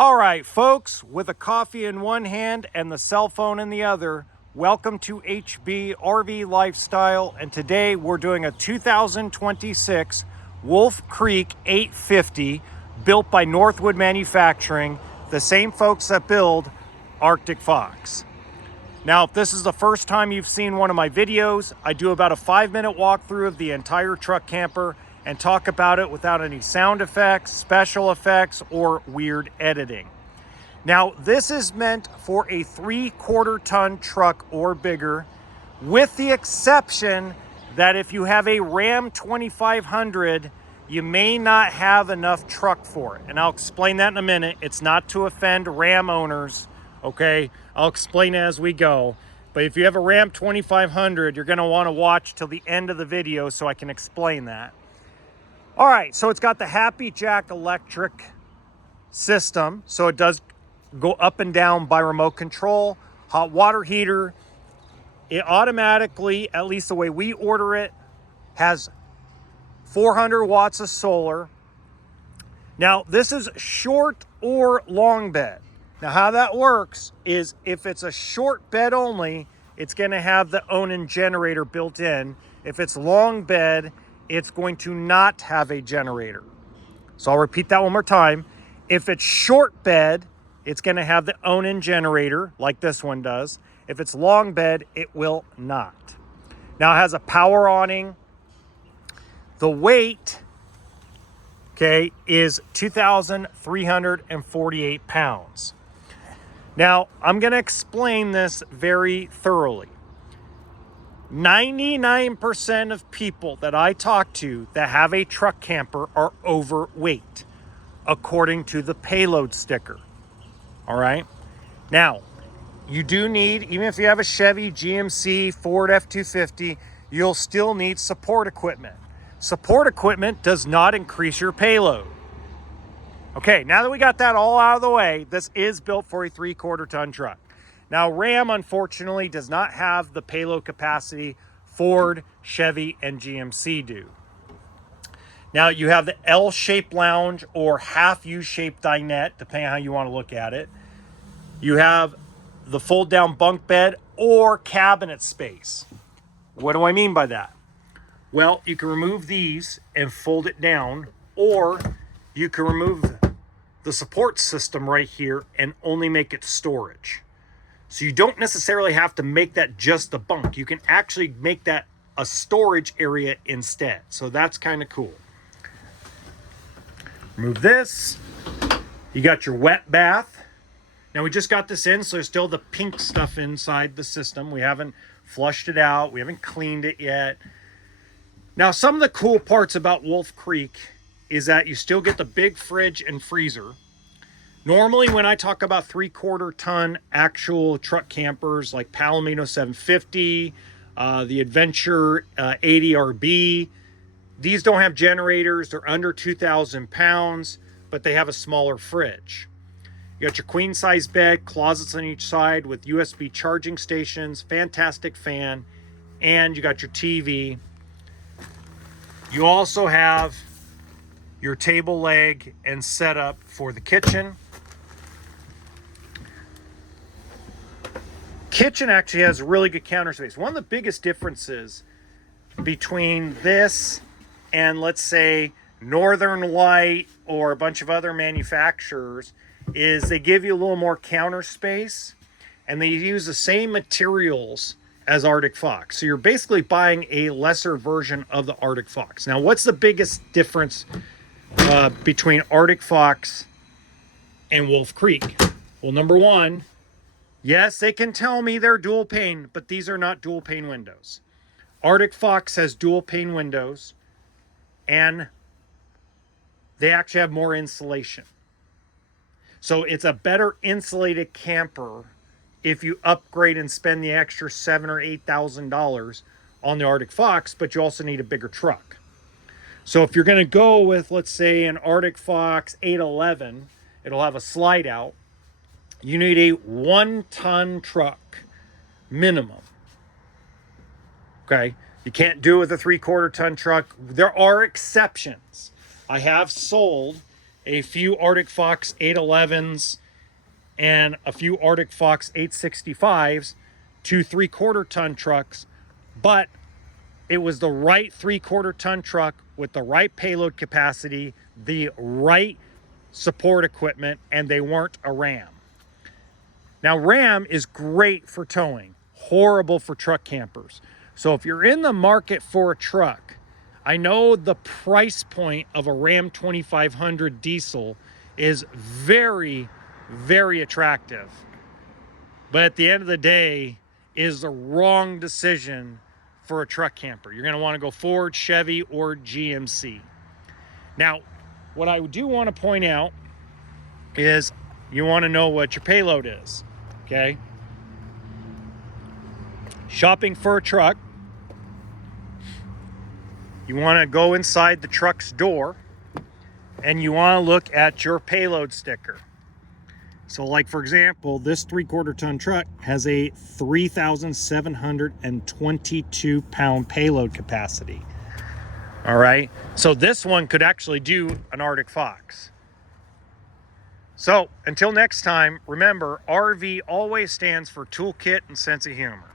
All right, folks, with a coffee in one hand and the cell phone in the other, welcome to HB RV Lifestyle. And today we're doing a 2026 Wolf Creek 850 built by Northwood Manufacturing, the same folks that build Arctic Fox. Now, if this is the first time you've seen one of my videos, I do about a 5-minute walkthrough of the entire truck camper and talk about it without any sound effects, special effects, or weird editing. Now, this is meant for a 3/4 ton truck or bigger, with the exception that if you have a Ram 2500, you may not have enough truck for it. And I'll explain that in a minute. It's not to offend Ram owners, okay? I'll explain it as we go. But if you have a Ram 2500, you're gonna wanna watch till the end of the video so I can explain that. All right, so it's got the Happy Jack electric system. So it does go up and down by remote control, hot water heater. It automatically, at least the way we order it, has 400 watts of solar. Now, this is short or long bed. Now, how that works is if it's a short bed only, it's gonna have the Onan generator built in. If it's long bed, it's going to not have a generator. So I'll repeat that one more time. If it's short bed, it's gonna have the Onan generator like this one does. If it's long bed, it will not. Now it has a power awning. The weight, okay, is 2,348 pounds. Now, I'm gonna explain this very thoroughly. 99% of people that I talk to that have a truck camper are overweight, according to the payload sticker. All right. Now, you do need, even if you have a Chevy, GMC, Ford F-250, you'll still need support equipment. Support equipment does not increase your payload. Okay, now that we got that all out of the way, this is built for a 3/4 ton truck. Now, Ram, unfortunately, does not have the payload capacity Ford, Chevy, and GMC do. Now, you have the L-shaped lounge or half U-shaped dinette, depending on how you want to look at it. You have the fold-down bunk bed or cabinet space. What do I mean by that? Well, you can remove these and fold it down, or you can remove the support system right here and only make it storage. So you don't necessarily have to make that just a bunk. You can actually make that a storage area instead. So that's kind of cool. Remove this. You got your wet bath. Now we just got this in, so there's still the pink stuff inside the system. We haven't flushed it out. We haven't cleaned it yet. Now, some of the cool parts about Wolf Creek is that you still get the big fridge and freezer. Normally, when I talk about 3/4 ton actual truck campers like Palomino 750, the Adventure 80RB, these don't have generators. They're under 2,000 pounds, but they have a smaller fridge. You got your queen size bed, closets on each side with USB charging stations, fantastic fan, and you got your TV. You also have your table leg and setup for the kitchen. Kitchen actually has really good counter space. One of the biggest differences between this and, let's say, Northern Light or a bunch of other manufacturers is they give you a little more counter space and they use the same materials as Arctic Fox. So you're basically buying a lesser version of the Arctic Fox. Now, what's the biggest difference between Arctic Fox and Wolf Creek? Well, number one, yes, they can tell me they're dual pane, but these are not dual pane windows. Arctic Fox has dual pane windows, and they actually have more insulation. So it's a better insulated camper if you upgrade and spend the extra $7,000 or $8,000 on the Arctic Fox, but you also need a bigger truck. So if you're going to go with, let's say, an Arctic Fox 811, it'll have a slide out. You need a 1-ton truck minimum. Okay, you can't do it with a 3/4 ton truck. There are exceptions. I have sold a few Arctic Fox 811s, and a few Arctic Fox 865s, 2 3/4 ton trucks, but it was the right 3/4 ton truck with the right payload capacity, the right support equipment, and they weren't a Ram. Now, Ram is great for towing, horrible for truck campers. So if you're in the market for a truck, I know the price point of a Ram 2500 diesel is very, very attractive. But at the end of the day, is the wrong decision for a truck camper. You're gonna wanna go Ford, Chevy, or GMC. Now, what I do wanna point out is you wanna know what your payload is, okay? Shopping for a truck, you wanna go inside the truck's door and you wanna look at your payload sticker. So like, for example, this 3/4 ton truck has a 3,722 pound payload capacity. All right, so this one could actually do an Arctic Fox. So until next time, remember, RV always stands for toolkit and sense of humor.